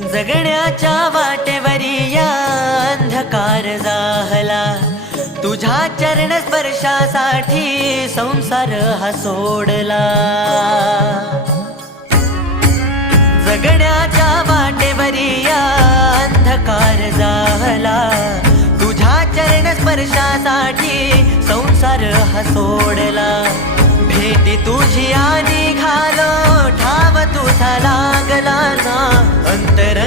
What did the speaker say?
जगण्याच्या वाटेवरी या अंधकार जाहला, तुझ्या चरण स्पर्शासाठी संसार हा सोडला. जगण्याच्या वाटेवरी या अंधकार जाहला, तुझ्या चरण स्पर्शासाठी संसार हा सोडला. भेटी तुझी आधी घालो ठाव तुझा लागला ना, अंतर